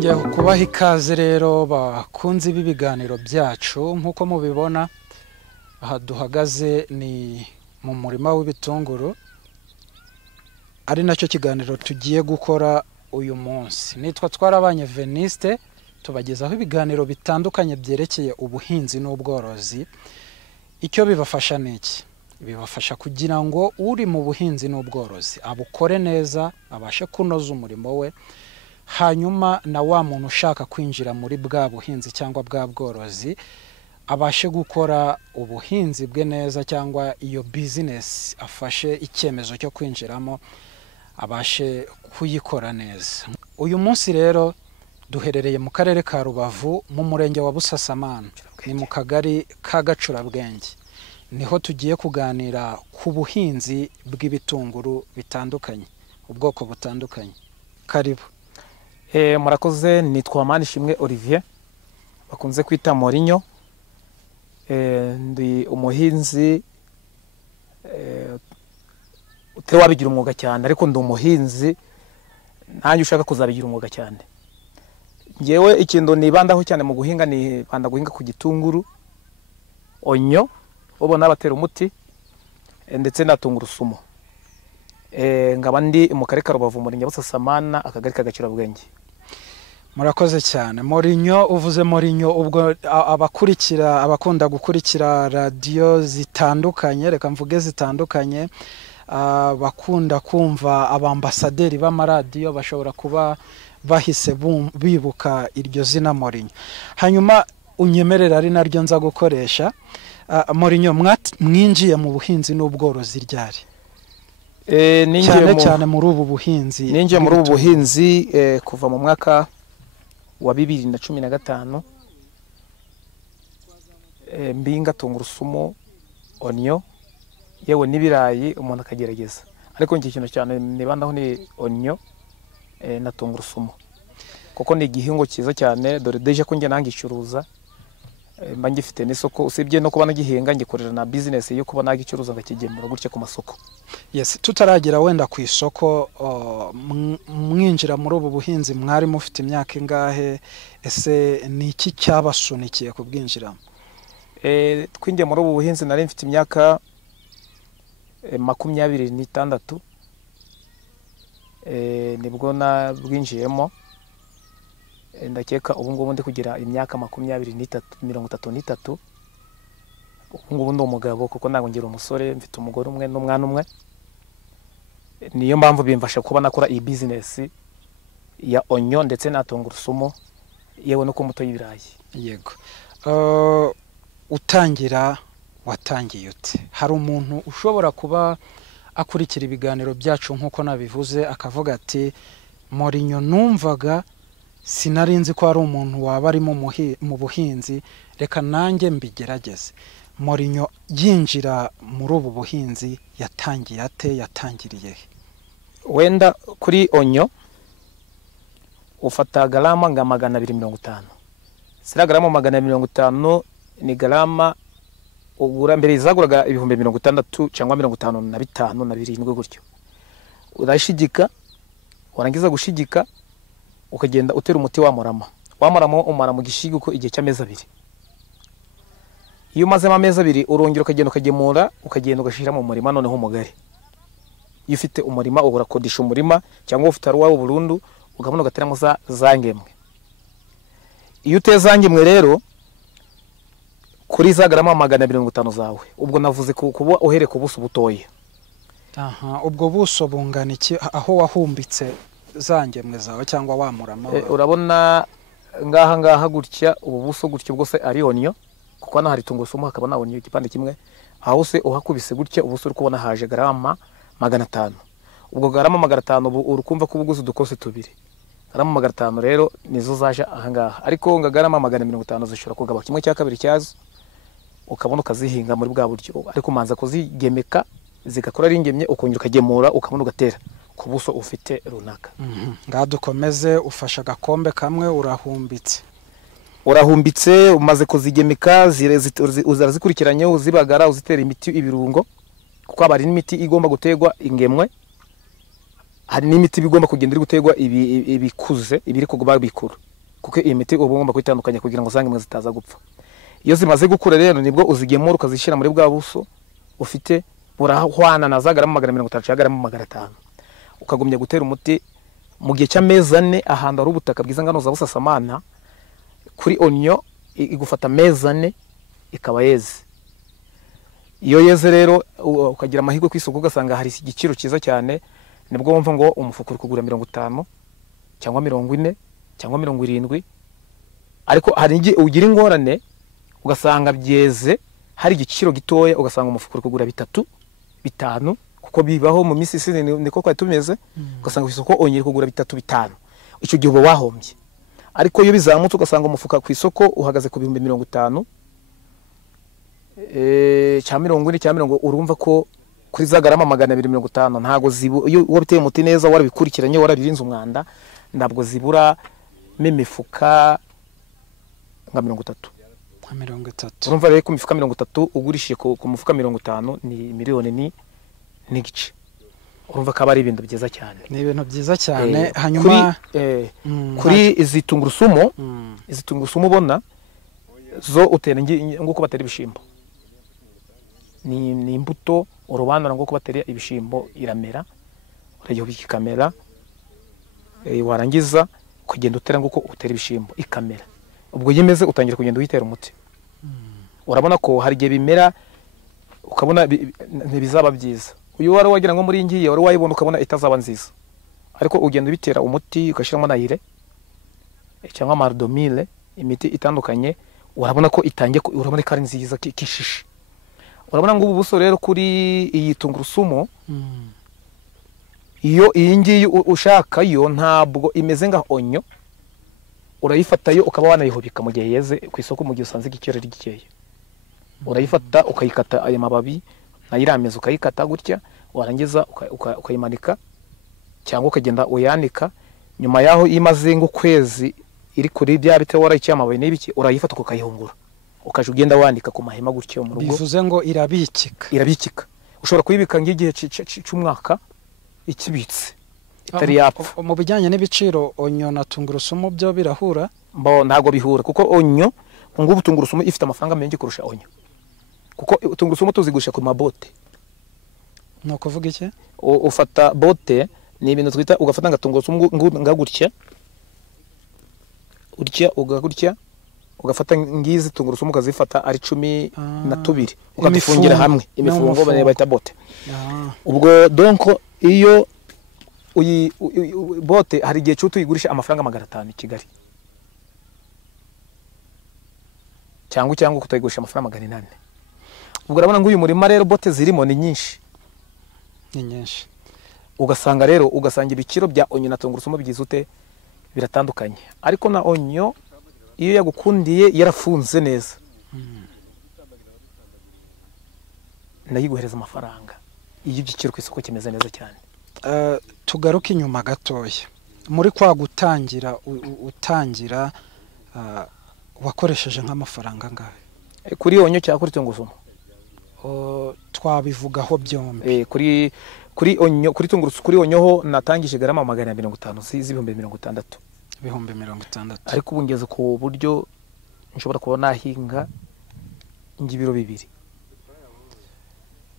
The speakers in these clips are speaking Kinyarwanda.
twongeye kubaha ikaze rero bakunzi b'ibiganiro byacu nk'uko mubibona aha duhagaze ni mu murima w'ibitunguru ari nacyo kiganiro tugiye gukora uyu munsi. Nitwa Twarabanye Veniste, tubagezaho ibiganiro bitandukanye byerekeye ubuhinzi n'ubworozi. Icyo bibafasha niki? Bibafasha kugira ngo uri mu buhinzi n'ubworozi abukore neza, abashe kunoza umurimo we, hanyuma na wa muntu ushaka kwinjira muri bwa buhinzi cyangwa bwa bworozi abashe gukora ubuhinzi bwe neza, cyangwa iyo business afashe icyemezo cyo kwinjiramo abashe kuyikora neza. Uyu munsi rero duherereye mu karere ka Rubavu mu murenge wa Busasamana, ni mu kagari ka Gacurabwenge. Niho tugiye kuganira ku buhinzi bw'ibitunguru bitandukanye, ubwoko butandukanye. Karibu. Murakoze, nitwa Manishimwe Olivier bakunze kwita Morinyo. Ndi umuhinzi wabigira umwuga cyane, ariko ndi umuhinzi nanjye ushaka kuzabigira umwuga cyane. Ngewe ikintu nibandaho cyane mu guhinga, ni banda guhinga ku gitunguru, onyo, ubona batera umuti, ndetse na tungurusumu. Ngaba ndi mu karere ka Rubavu murenge wa Busasamana, akagari ka Gacurabwenge. Murakoze cyane. Morinyo, uvuze Morinyo, ubwo abakunda gukurikira radio zitandukanye, reka mvuge zitandukanye, bakunda kumva abambasaderi b'amaradiyo bashobora kuba bahise bibuka iryo zina Morinyo. Hanyuma unyemerera ari naryo nza gukoresha. Morinyo, mwinjiye mu buhinzi n'ubworozi ryari? Cyane muri ubu buhinzi. Ninjiye muri ubu buhinzi kuva mu mwaka wa 2015. Mbinga tungurusumu, onyo, yewe n'ibirayi umuntu akagerageza, ariko njye ikintu cyane nibandaho ni onyo na tungurusumu, kuko ni igihingwa cyiza cyane. Dore deje ko njye nangicuruza, mba ngifite n'isoko, usibye no kuba nagihinga ngikorera na business yo kuba nagicuruza ngakigemura gutya ku masoko. Yes, tutaragera wenda ku isoko, mwinjira muri ubu buhinzi mwari mufite imyaka ingahe? Ese ni iki cyabasunikiye kubwinjiramo? Twinjiye muri ubu buhinzi nari mfite imyaka 26. Nibwo nabwinjiyemo. Ndakeka ubu ngubu ndi kugira imyaka 33. Ubu ngubu ndi umugabo, kuko ntabwo ngira umusore, mfite umugore umwe n'umwana umwe. Niyo mpamvu bimfasha kuba nakora iyi business ya onyo ndetse na tungurusumu, yewe no ku muto y'ibirayi. Yego. Watangiye ute? Hari umuntu ushobora kuba akurikira ibiganiro byacu nk'uko nabivuze akavuga ati Morinyo numvaga sinarinzi ko ari umuntu waba ari mu buhinzi, reka nanjye mbigerageze. Morinyo yinjira muri ubu buhinzi yatangiye ate? Yatangiriye he? Wenda kuri onyo ufata garama nga 250. Sira garama 250 ni garama ugura mbere izaguraga 60 cyangwa 55 na 7 gutyo. Urashigika, warangiza gushigika ukagenda utera umuti wamuramo umara mu gishiguko igihe cy'amezi 2. Iyo maze amezi 2 urongera ukagenda ukagemura, ukagenda ugashira mu murima noneho umugari. Iyo ufite umurima urakodisha umurima, cyangwa ufite ari wawe burundu ukabona ugateramo zangemwe. Iyo utezangemwe rero kuri za garama 250 zawe, ubwo navuze kuba uhere ku buso butoye. Ubwo buso bungana iki aho wahumbitse zangemwe zawe cyangwa wamurama? Urabona ngaha gutya, ubu buso gutyo bwose ari onyo, kuko na hari tungurusumu hakaba na onyo igipande kimwe. Aho se uhakubise gutya ubuso uri kubona haje garama 500. Ubwo garama 500 ubu urukumva ko ubuguze dukose tubiri. Garama 500 rero nizo zaje aha ngaha, ariko garama 250 zishobora kugaba kimwe cya kabiri cyazo, ukabona ukazihinga muri bwa buryo, ariko manza kuzigemeka zigakora ari ingemye, ukongera ukagemura, ukabona ugatera ku buso ufite runaka. Dukomeze, ufasha gakombe kamwe urahumbitse, umaze kuzigemeka uzarazikurikiranye, uzibagara, uzitera imiti ibirungo, kuko abari n'imiti igomba gutegwa ingemwe, hari n'imiti bigomba kugenda iri gutegwa ibikuze, ibiri kuba bikuru. kuko iyi miti uba ugomba kuyitandukanya kugira ngo zange imwe zitaza gupfa. Iyo zimaze gukura rero nibwo uzigemura ukazishyira muri bwa buso ufite burahwana na za garama 50 cyangwa garama 500, ukagumya gutera umuti mu gihe cy'amezi 4 ahantu hari ubutaka bwiza ngano za busasamana. Kuri onyo igufata amezi 4 ikaba yeze. Iyo yeze rero ukagira amahirwe ku isoko ugasanga hari igiciro cyiza cyane, nibwo wumva ngo umufuko uri kugura 50 cyangwa 40 cyangwa 70. Ariko hari igihe ugira ingorane ugasanga byeze hari igiciro gitoya, ugasanga umufuko uri kugura 3 5, kuko bibaho mu minsi isine niko kwa tumeze. Ugasanga isoko ongera kugura 3 5, icyo gihe uba wahombye. Ariko iyo bizamutse ugasanga umufuka ku isoko uhagaze ku 50 cyangwa 40 cyangwa 50, urumva ko kuri za garama 250 ntago zibu. Iyo wabiteye umuti neza warabikurikiranye warabirinze umwanda, ntabwo zibura imifuka nka 30. Urumva rero ku mifuka 30 ugurishiye ku mufuka 50 ni miliyoni n'igice. Urumva ko ari ibintu byiza cyane, ni ibintu byiza cyane. Hanyuma kuri izi tungurusumu, izi tungurusumu ubona zo utera nguko batera ibishimbo, ni imbuto urobanura nguko batera ibishimbo, iramera urayihubika ikamera, warangiza kugenda utera nguko utera ibishimbo ikamera. Ubwo yimeze utangira kugenda uyitera umuti. Urabona ko hari gihe bimera ukabona ntibizaba byiza. Uyu wari wagira ngo muri ngiye wari wayibona ukabona itazaba nziza, ariko ugenda ubitera umuti ukashiramo na ire cyangwa mardomile, imiti itandukanye, urabona ko itangiye, urabona ko ari nziza kishishe. Urabona ngo ubu buso rero kuri iyi tungurusumu, iyo iyi ngiyi ushaka yo ntabwo imeze nka onyo, urayifata yo ukaba wanayihubika mu gihe yeze ku isoko, mu gihe usanze igiciro gikeye urayifata ukayikata ayo mababi nayirameza ukayikata gutya, warangiza ukayimanika cyangwa ukagenda uyanika. Nyuma yaho imaze ngo kwezi iri kuri bya bite warayikiye amababi n'ibiki, urayifata ukayihungura ukaje ugenda wanika ku mahema gutyo mu rugo. Bivuze ngo irabikika. Ushobora kuyibika ngigihe cy'umwaka ikibitse itari yapfa. Mu bijyanye n'ibiciro onyo na tungurusumu byo birahura? Ntago bihura, kuko onyo ngubu tungurusumu ifite amafaranga menshi kurusha onyo, kuko tungurusumu tuzigurisha ku mabote. No kuvuga iki? Ufata bote ni ibintu twita, ugafata nga tungurusumu ngagutya ugagutya, ugafata ngizi tungurusumu ukazifata ari 12 ukabifungira hamwe imifungo bayita bote. Ubwo donc iyo bote hari gihe cyo tuyigurisha amafaranga 500 i Kigali, cyangwa kutayigurisha amafaranga 800. Ubwo urabona ngo uyu murima rero bote zirimo ni nyinshi. Ugasanga rero ibiciro bya onyo na tungurusumu bigize ute biratandukanye. Ariko na onyo iyo yagukundiye yarafunze neza, nayiguhereza amafaranga iyo igiciro ku isoko kimeze neza cyane. Tugaruke inyuma gatoya, muri kwa utangira wakoresheje nk'amafaranga ngahe kuri onyo cyangwa kuri tungurusumu? Twabivugaho byombi. Kuri onyo, kuri tungurusumu, kuri onyo ho natangije garama 250 z'ibihumbi 60. Ibihumbi 60. Ariko ubu ngeze ku buryo nshobora kubona nahinga ngibiro 2.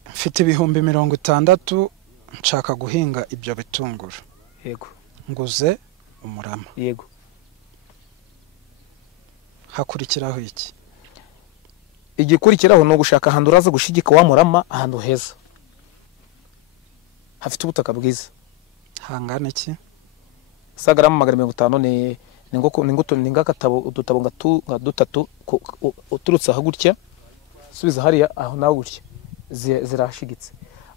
Mfite ibihumbi 60 nshaka guhinga ibyo bitunguru. Yego. Nguze umurama. Yego. Hakurikiraho iki? Igikurikiraho no gushaka ahantu uraza gushigika wa murama, ahantu heza hafite ubutaka bwiza. Hangana iki? Sagarama 50 ni ngakatabo udutabo nga 3 uturutse hagutya subiza hariya aho naho gutya zirashigitse.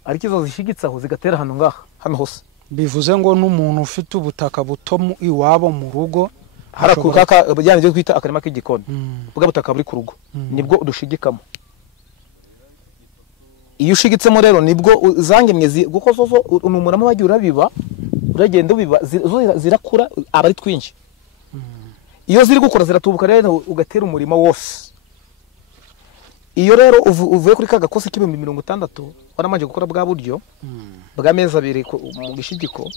Ariko izo zishigitse aho zigatera hano ngaha hano hose. Bivuze ngo n'umuntu ufite ubutaka buto iwabo mu rugo harakukaka bijyanye byo kwita akarima k'igikoni, ubwo butaka buri ku rugo nibwo udushigikamo. Iyo ushigitsemo rero nibwo zangemye guko sozo umurama wagiye urabiba, uragenda ubiba zirakura aba ari twinshi. Iyo ziri gukora ziratubuka rero ugatera umurima wose. Iyo rero uvuye kuri kagakosi k'ibihumbi 60 waramanje gukora bwa buryo bwa meza 2 mu gishigiko,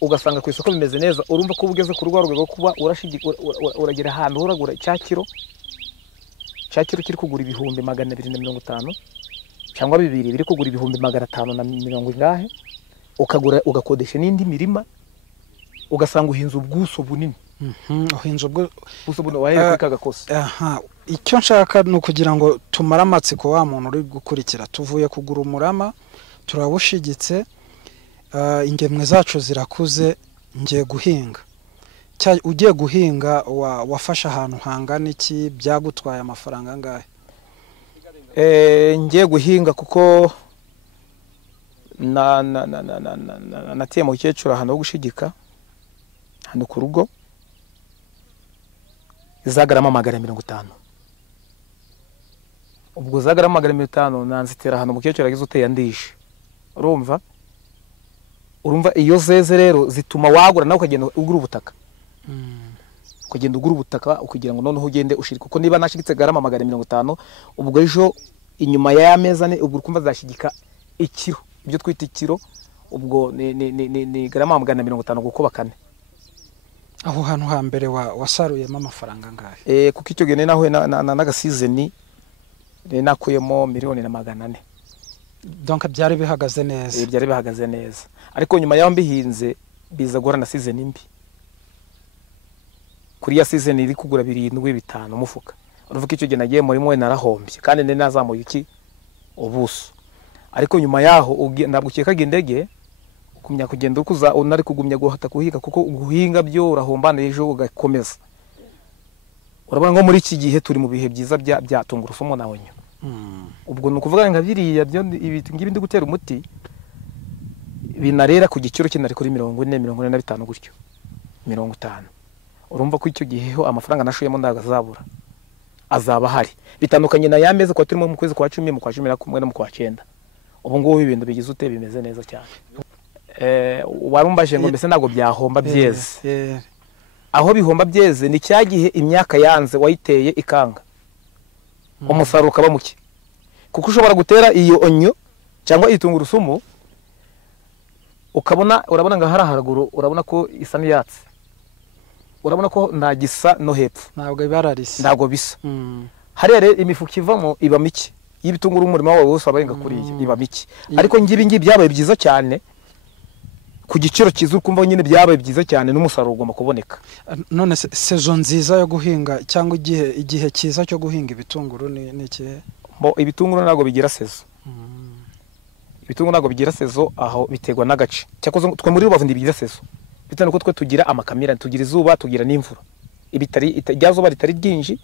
ugasanga ku isoko bimeze neza, urumva ko ugeze ku rwego rwo kuba uragera ahantu uragura cya kiro kiri kugura ibihumbi 250 cyangwa bibiri biri kugura ibihumbi 550 ingahe, ukagura ugakodesha n'indi mirima, ugasanga uhinze ubwuso bunini. Uhinze ubwuso bunini wahere kagakosa. Icyo nshaka ni ukugira ngo tumare amatsiko wa muntu uri gukurikira. Tuvuye kugura umurama, turawushigitse, ingemwe zacu zirakuze, ngiye guhinga. Ugiye guhinga wafashe ahantu hangana iki, byagutwaye amafaranga angahe? Ngiye guhinga kuko nateye mu Kecuru ahantu ho gushigika, hano ku rugo, izagarama 50. Ubwo zagarama 50 nanzitera ahantu mu Kecuru agize uteye andishe. Urumva iyo zeze rero zituma wagura nawe ukagenda ugura ubutaka. Ukagenda ugura ubutaka ukugira ngo noneho ugende ushirika, kuko niba nashigitse garama 50, ubwo ejo inyuma y'ameza ane ubwo kumva zashigika ikiro, ibyo twita ikiro, ubwo ni garama 50 guko bakane. Aho hantu hambere wasaruyemo amafaranga ngahe? Kuko icyo gene naho naga season nakuyemo 1,400,000. Donc byari bihagaze neza. Byari bihagaze neza, ariko nyuma yaho mbihinze biza guhura na season mbi. Kuri ya season iri kugura 7,500 umufuka, uruvuga icyo gene nagiye muri mwe narahombye kandi ne nazamuye iki ubuso. Ariko nyuma yaho ntabwo ukekaga indege kumya kugenda ukuza unari kugumya guhata kuhiga, kuko guhinga byo urahombana ejo ugakomeza. Urabona ngo muri iki gihe turi mu bihe byiza bya tungurusumu nawe nyo. Ubwo nukuvuga nga biriya byo ibiti ngibi ndi gutera umuti binarera ku giciro kinari kuri 40-45 gutyo 50. Urumva ko icyo gihe ho amafaranga nashuyemo ndagazabura azaba hari, bitandukanye na yameze kwa turimo mu kwezi kwa 10, mu kwa 11 no mu kwa 9. Ubu ngubu ibintu bigize ute bimeze neza cyane. Warumbaje ngo mbese ntago byahomba byeze. Aho bihomba byeze ni cyagihe imyaka yanze wayiteye ikanga, umusaruro ukaba muke, kuko ushobora gutera iyo onyo cyangwa itungurusumu urabona nga haraguru, urabona ko isa n'iyatse, urabona ko ntagisa no hepfo, ntabwo ibararisa, ntabwo bisa. Harere imifuka ivamo iba mike, y'ibitunguru umurima wawe wose abarenga kuriye iba mike. Ariko ngibi byabaye byiza cyane ku giciro kizu, kumva nyine byabaye byiza cyane n'umusaruro ugomba kuboneka. None saison nziza yo guhinga cyangwa igihe cyiza cyo guhinga ibitunguru ni iki? Ibitunguru ntago bigira saison. Ibitunguru ntago bigira saison, aho bitegwa n'agace. Cyakoze twe muri Rubavu ndibigira saison. Bitano ko twe tugira amakamera, tugira izuba, tugira n'imvura. Ryazuba ritari ryinshi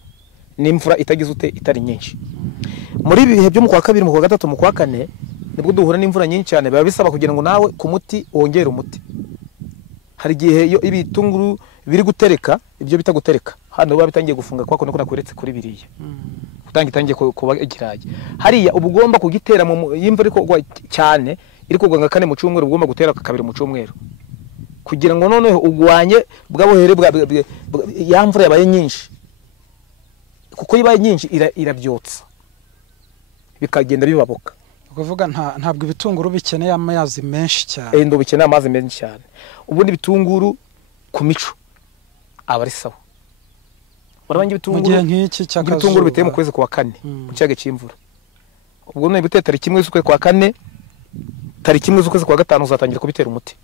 n'imvura itagize ute itari nyinshi. Muri bihe byo mu kwa 2, mu kwa 3, mu kwa 4 nibwo duhura n'imvura nyinshi cyane, biba bisaba kugira ngo nawe ku muti wongere umuti. Hari gihe iyo ibitunguru biri gutereka, ibyo bita gutereka, hano biba bitangiye gufunga kwa ko nakweretse kuri biriya, itangiye kuba igiraje. Hariya uba ugomba kugitera mu y'imvura ariko cyane, iri kugwa nka 4 mu cyumweru, ugomba gutera 2 mu cyumweru, kugira ngo noneho ugwanye bwabohere ya mvura yabaye nyinshi. Kuko yibaye nyinshi irabyotsa bikagenda bibabuka. Kuvuga ntabwo ibitunguru bikeneye amazi menshi cyane. Ndo bikeneye amazi menshi cyane. Ubundi bitunguru ku mico aba ari sawa. Urabanje bitunguru nk'iki cyakazuba, bitunguru biteye mu kwezi kwa 4 mu cyage cy'imvura. Ubwo no ibiteye tariki 1 z'ukwezi kwa 4, tariki 1 z'ukwezi kwa 5 uzatangira kubitera umuti.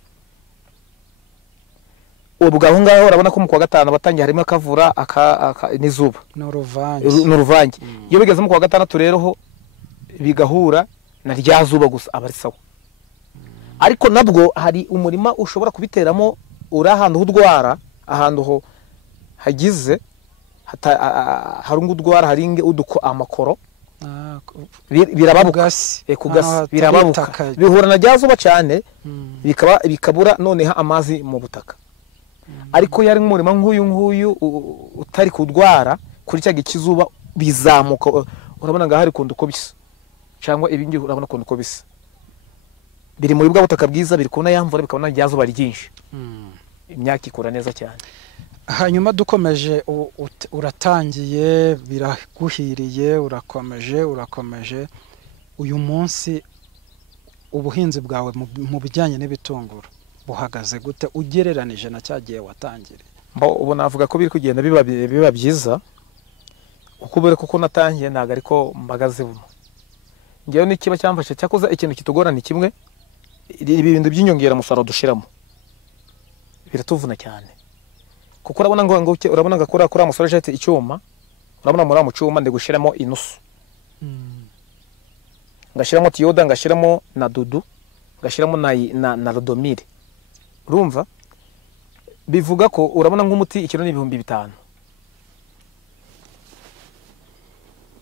Ubwo aho ngaho urabona ko mu kwa 5 batangiye harimo akavura n'izuba n'uruvange. Iyo bigeze mu kwa 6 rero ho bigahura na ryazuba gusa aba ari sawa. Ariko nabwo hari umurima ushobora kubiteramo uri ahantu h'udwara, ahantu ho hagize harungu udwara, haringe uduko amakoro birababuka kugasi, birababuka bihura na ryazuba cyane, bikabura noneho amazi mu butaka. Ariko yari nk'umurima nk'uyu utari kudwara kuri cya gikizuba bizamuka, urabona nga hari kundi uko bisa, cyangwa ibingi urabona kundi uko bisa, biri muri bwa butaka bwiza, biri kubona yamvura, bikabona ryazuba ryinshi, imyaka ikura neza cyane. Hanyuma dukomeje, uratangiye biraguhiriye, urakomeje uyu munsi ubuhinzi bwawe mu bijyanye n'ibitunguru buhagaze gute ugereranije na cya gihe watangiriye? ubu navuga ko biri kugenda biba byiza kuko natangiye ntabwo ariko mbagaze buno. Ngewe n'ikiba cyamfashe cyakoze ikintu kitugora ni kimwe, ibi bintu by'inyongeramusaruro dushiramo biratuvuna cyane, kuko urabona urabona ngakora kuri amusore jete icyuma, urabona muri mu cyuma ndi gushiramo inusu, ngashiramo tiyoda, ngashiramo na dudu, ngashiramo na rodomire. Urumva bivuga ko urabona nk'umuti ikiro ni 5,000,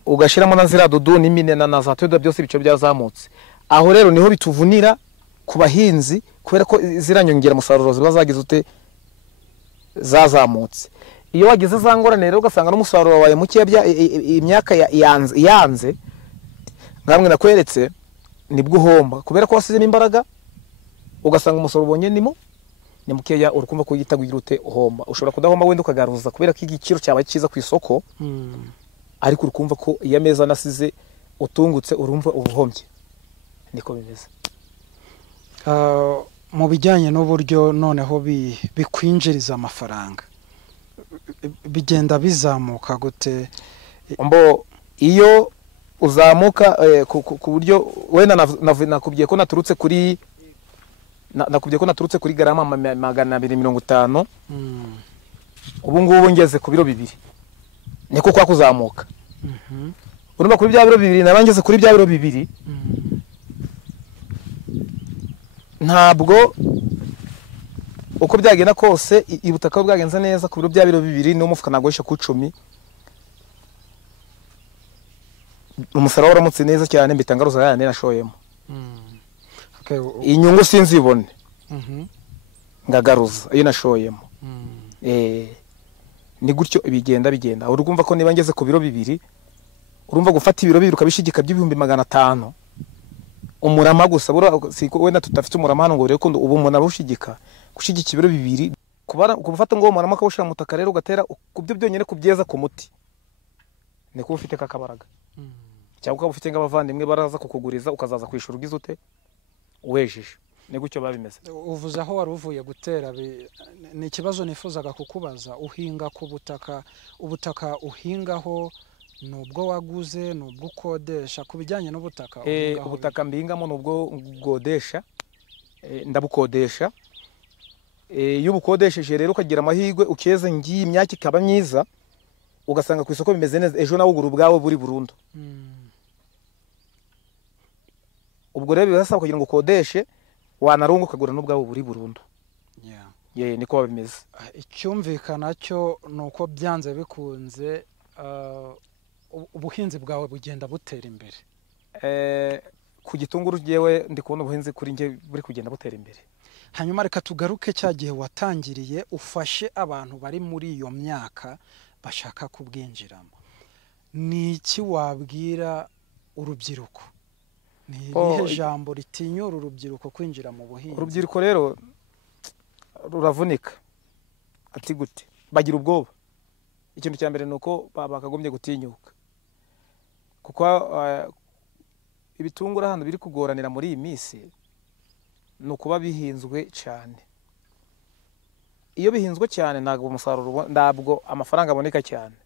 ugashiramo na zira dudu n'imine na za tiyoda, byose bico byazamutse. Aho rero niho bituvunira ku bahinzi, kubera ko ziranyongera musaruro ziba zagize ute zazamutse. Iyo wagize za ngorane rero ugasanga n'umusaruro wawe muke imyaka yanze ngamwe nakweretse, nibwo uhomba, kubera ko wasizemo imbaraga ugasanga umusaruro ubonye ni mukeya, urukumva ko yitagugira ute uhomba. Ushobora kudahomba wenda ukagaruza kubera ko igiciro cyabaye cyiza ku isoko, ariko urukumva ko iyo ameza nasize utungutse urumva ubuhombye. Niko bimeze. Mu bijyanye n'uburyo noneho bikwinjiriza amafaranga, bigenda bizamuka gute? Iyo uzamuka ku buryo wenda nakubwiye ko naturutse kuri garama 250, ubu ngubu ngeze ku biro 2, niko kwa kuzamuka. Urumva kuri bya biro 2 nabangeze kuri bya biro 2, ntabwo uko byagenda kose ibutaka bwagenze neza ku biro bya biro 2 n'umufuka nagoyesha ku 10, umusaruro uramutse neza cyane mbitangaruza yana nashoyemo. Inyungu sinzibone, ngagaruza iyo nashoyemo. Ni gutyo bigenda. Urumva ko niba ngeze ku biro 2, urumva gufata ibiro 2 ukabishigika by'500, umurama gusa siko wenda tutafite umurama hano ngo rero ko ubu umuntu abushigika gushigika ibiro 2, kubafata ngo umurama akawushira mu taka rero ugatera kubyo byonyine kubyeza ku muti, ni kuba ufite kakabaraga. Cyangwa ukaba ufite ng'abavandimwe baraza kukuguriza ukazaza kwishura ugize ute uwejeje. Ni gutyo babimeze. Uvuze aho wari uvuye gutera, ni ikibazo nifuzaga kukubaza. Uhinga ku ubutaka uhingaho nubwo waguze, nubwo ukodesha? Ku bijyanye n'ubutaka ubutaka mbingamo nubwo godesha, ndabukodesha. Iyo ubukodesheje rero ukagira amahirwe ukeze ngiye imyaka ikaba myiza, ugasanga ku isoko bimeze neza, ejo nawe ugura ubwawe buri burundu. Ubwo rero birasaba kugira ngo ukodeshe, wanarunga ukagura n'ubwawe buri burundu. Niko bimeze. Icyumvikana cyo nuko byanze bikunze ubuhinzi bwawe bugenda butera imbere. Ku gitunguru jewe ndi kubona ubuhinzi kuri nge buri kugenda butera imbere. Hanyuma reka tugaruke cya gihe watangiriye, ufashe abantu bari muri iyo myaka bashaka kubwinjiramo. Ni iki wabwira urubyiruko? Ni irihe jambo ritinyura urubyiruko kwinjira mu buhinzi? Urubyiruko rero ruravunika. Ati gute? Bagira ubwoba. Ikintu cya mbere nuko bakagombye gutinyuka, kuko ibitungura hano biri kugoranira muri iyi minsi nuko bihinzwe cyane. Iyo bihinzwe cyane ntabwo amafaranga aboneka cyane.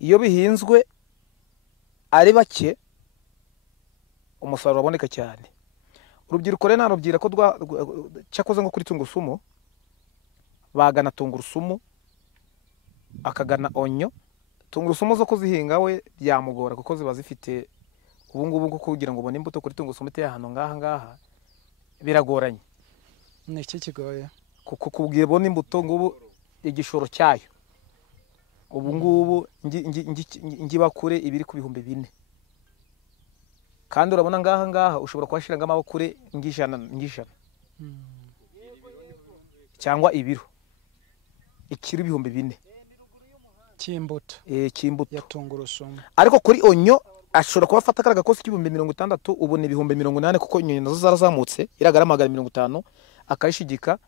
Iyo bihinzwe ari bake umusaruro aboneka cyane. Urubyiruko rero narubwira ko cyakoze nko kuri tungurusumu, bagana tungurusumu akagana onyo. Tungurusumu zo kuzihinga we byamugora kuko ziba zifite ubu ngubu kugira ngo ubone imbuto kuri tungurusumu iteye ahantu ngaha biragoranye. Ni iki kigoye? Kuko kubwira ubone imbuto ngubu igishoro cyayo ubu ngubu ngibakure ibiri ku 4,000, kandi urabona ngaha ushobora kwashira ng'amabakure ngijana cyangwa ibiro ikiri 4,000 cy'imbuto cy'imbuto ya tungurusumu. Ariko kuri onyo ashobora kuba afata karaga kosi 60,000, ubu ni 80,000 kuko nyine nazo zarazamutse, iragara 50 akayishigika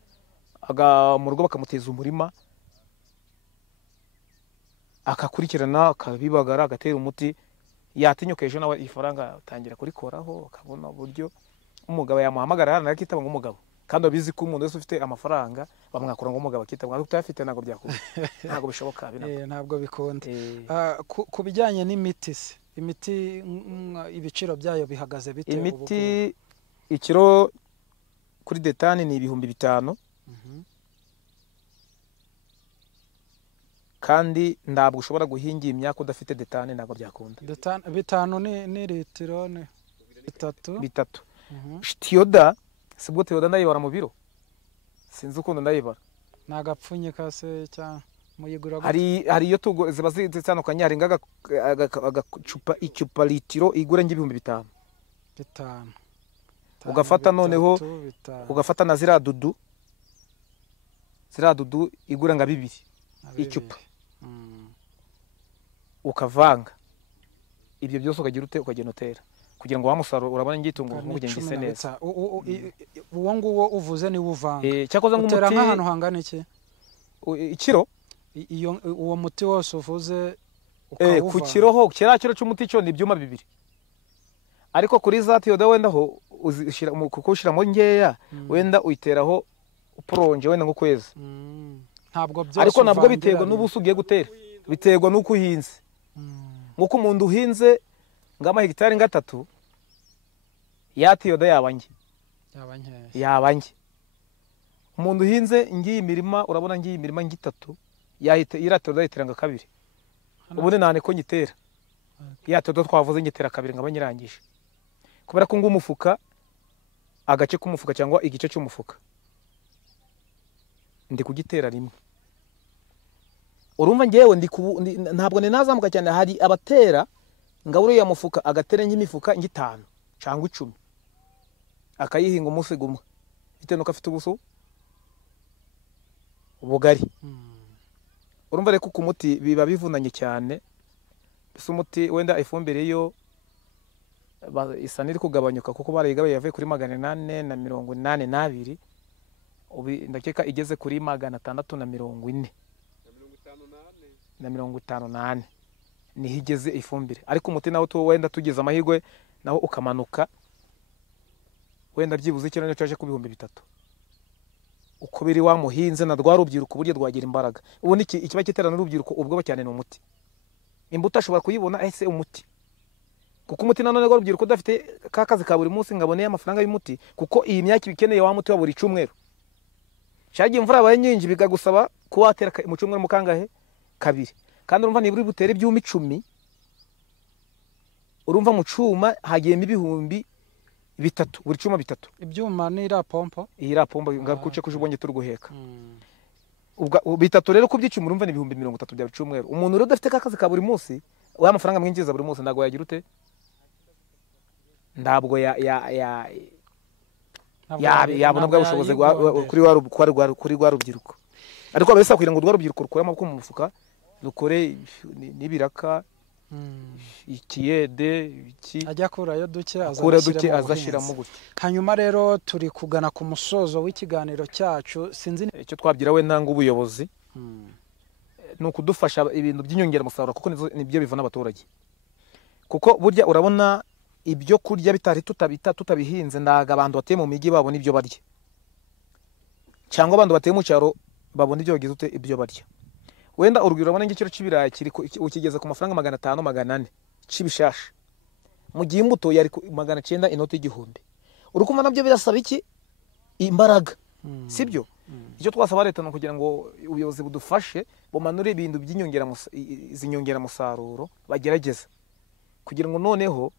mu rugo bakamuteza umurima, akakurikirana akabibagara, agatera umuti, yatinyukeje nawe ifaranga atangira kurikoraho, akabona uburyo umugabo yamuhamagara narakitaba ng'umugabo kandi babizi ko umuntu wese ufite amafaranga bamwakura ngo umugabo akitabwaho utayafite ntabwo byakunda ntabwo bishoboka ntabwo bikunda. Eh, Ku bijyanye n'imiti se, imiti ibiciro byayo bihagaze bite ubu imiti ikiro kuri detani ni 5,000 kandi ntabwo ushobora guhinga imyaka udafite detani, ntabwo byakunda. 5 ni litiro ni 3. 3 tiyoda sibwo tiyoda ndayibara mu biro, sinzi ukuntu ndayibara. Ni agapfunyika se cyangwa muyigura gute? hari iyo ziba zitandukanye, hari agacupa icupa litiro igura nk'ibihumbi 5. 5 ugafata noneho 5 ugafata na ziriya dudu igura nka 2 icupa, ukavanga ibyo byose ukagira ute ukagenda utera kugira ngo wa musaruro urabona ngitungo nk'ugiye ngise neza. Uwo nguwo uvuze ni uvanga. Cyakoze Utera nk'umuti nk'ahantu hangana iki? ikiro Uwo muti wose uvuze ku ukawuvanga. kiroho kiriya kiro cy'umuti cyo ni ibyuma 2, ariko kuri za tiyoda wenda ho uzishira kuko ushiramo ngeya wenda uyiteraho uporonje wenda nk'ukwezi. Ntabwo byose ariko nabwo uvangira biterwa n'ubuso ugiye gutera, biterwa n'uko uhinze. Nk'uko umuntu uhinze ng'amahegitari 3 ya tiyoda yaba nge. Umuntu uhinze ngiye imirima, urabona ngiye imirima 3 yahita iratiyoda yitera nga 2. Ubundi nane ko nyitera ya tiyoda twavuze nyitera 2 ngaba nyirangije, kubera ko ng'umufuka agace k'umufuka cyangwa igice cy'umufuka ndi kugitera rimwe. Urumva ngewe ntabwo nazamuka cyane. Hari abatera ngaburo ya mufuka agatera nk'imifuka 5 cyangwa 10 akayihinga umunsi gumwe, bitewe nuko afite ubuso ubugari. Urumva reko ku muti biba bivunanye cyane, bisa umuti wenda ifumbire yo isa niri kugabanyuka kuko barayigabaye yavuye kuri 882, ubu ndakeka igeze kuri 640 na 58 niho igeze ifumbire. Ariko umuti nawo wenda tugeze amahirwe nawo ukamanuka wenda byibuze ikiro cyaje ku 3,000 uko biri wa muhinze na rwarubyiruko buryo rwagira imbaraga. Ubu niki ikiba kiterana n'urubyiruko ubwo cyane ni umuti. Imbuto ashobora kuyibona ese umuti, kuko umuti nanone rwarubyiruko udafite kakazi ka buri munsi ngaboneye amafaranga y'umuti, kuko iyi myaka ibikeneye wa muti wa buri cyumweru. Shagiye imvura abaye nyinji bigagusaba kuwatera mu cyumweru mukangahe 2, kandi urumva niburi butere ibyuma 10, urumva mu cyuma hagiyemo 3,000 buri cyuma 3. Ibyuma ni ira pompo, iyi ra pompo ngakuce kujubonye turi guheka ubwa 3 rero kubyicuma urumva ni 30 bya cyumweru. Umuntu rero udafite kakazi ka buri munsi wa amafaranga mwinjiza buri munsi ndago yagira ute, ndabwo yabona bwa bushobozi kuri rwarubyiruko. Ariko abesa kugira ngo rwarubyiruko rukore amaboko mu mufuka dukore n'ibiraka ikiyede iki ajya kurayo duke azashiramo gutya. Hanyuma rero turi kugana ku musozo w'ikiganiro cyacu. Sinzi icyo twabwira we ntanga ubuyobozi ni ukudufasha ibintu by'inyongeramusaruro, kuko nibyo bivuna abaturage. Kuko burya urabona ibyo kurya bitari tutabihinze, ndaga abantu bateye mu migi babona ibyo barya, cyangwa abantu bateye mu cyaro babona ibyo bagize ute ibyo barya. Wenda urugero urabona ngikiro cy'ibirayi ukigeza ku mafaranga 500 400 cy'ibishasha, mu gihe imbuto yari 900 inoti y'igihumbi. Urukumva nabyo birasaba iki imbaraga, sibyo? Icyo twasaba leta no kugira ngo ubuyobozi budufashe bumanure ibintu by'inyongeramusaruro bagerageza, kugira ngo noneho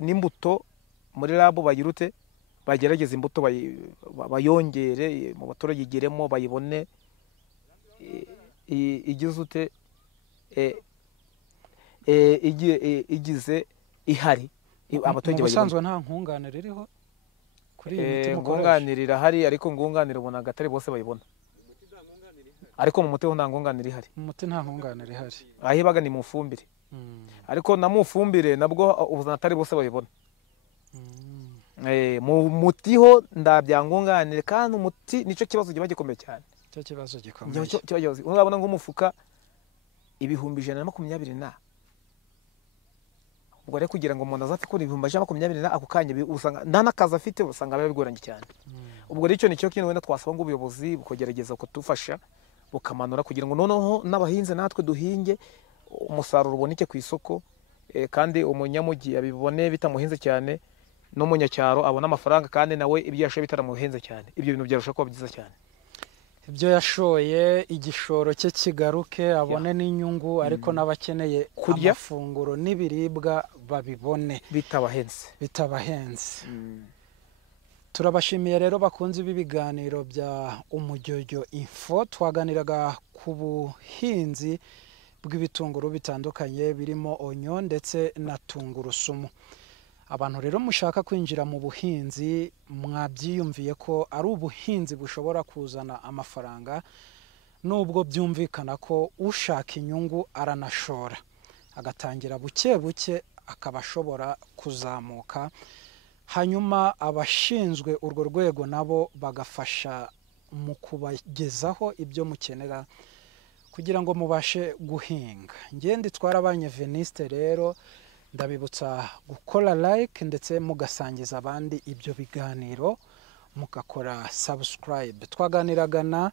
n'imbuto muri labo bagirute bagerageza imbuto bayongere mu baturage igeremo bayibone igizute igize ihari abaturage basanzwe nta nkunganire iriho kuri iyi miti nkunganirira hari, ariko nkunganire ubona agatari bose bayibona, ariko mu muti ho nta nkunganire ihari. Mu muti nta nkunganire ihari, ahibaga ni mu fumbire, ariko na mu fumbire nabwo ubuzana atari bose bayibona. Mu muti ho ndabyangunganire, kandi umuti nico kibazo kiba gikomeye cyane. Cyo kibazo gikomeye. Urabona nk'umufuka 120 na ubwo rero kugira ngo umuntu azate kuri 2020 ako kanya usanga nta n'akazi afite, usanga biba bigoranye cyane. Ubwo rero icyo ni cyo kintu wenda twasaba ngo ubuyobozi bukogerageza kudufasha bukamanura kugira ngo noneho n'abahinzi natwe duhinge umusaruro uboneke ku isoko, kandi umunyamugi abibone bitamuhenze cyane, n'umunyacyaro abona amafaranga kandi nawe ibyo yashoye bitaramuhenze cyane. Ibyo bintu byarusha kuba byiza cyane. Ibyo yashoye igishoro cye kigaruke, abone n'inyungu, ariko n'abakeneye kurya amafunguro n'ibiribwa babibone bitabahenze. Turabashimiye rero bakunze ibi biganiro bya Umujyojyo Info. Twaganiraga ku buhinzi bw'ibitunguru bitandukanye birimo onyo ndetse na tungurusumu. Abantu rero mushaka kwinjira mu buhinzi, mwabyiyumviye ko ari ubuhinzi bushobora kuzana amafaranga, nubwo byumvikana ko ushaka inyungu aranashora agatangira buke buke akaba ashobora kuzamuka, hanyuma abashinzwe urwo rwego nabo bagafasha mu kubagezaho ibyo mukenera kugira ngo mubashe guhinga. Ngende Twarabanye Veniste rero ndabibutsa gukora like ndetse mugasangiza abandi ibyo biganiro, mugakora subscribe. Twaganiraga na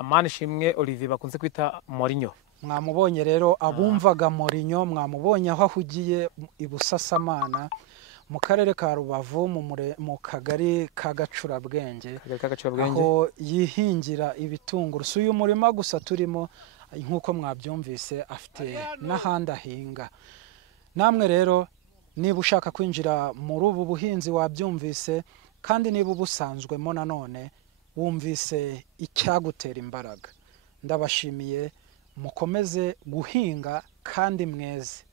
Manishimwe Olivier bakunze kwita Mourinho. Mwamubonye rero, abumvaga Mourinho mwamubonye aho ahugiye i Busasamana mu karere ka Rubavu mu kagari ka Gacurabwenge, aho yihingira ibitunguru. Si uyu murima gusa turimo, nk'uko mwabyumvise afite n'ahandi ahinga. Namwe rero niba ushaka kwinjira muri ubu buhinzi wabyumvise, kandi niba ubusanzwemo nanone wumvise icyagutera imbaraga, ndabashimiye. Mukomeze guhinga kandi mweze.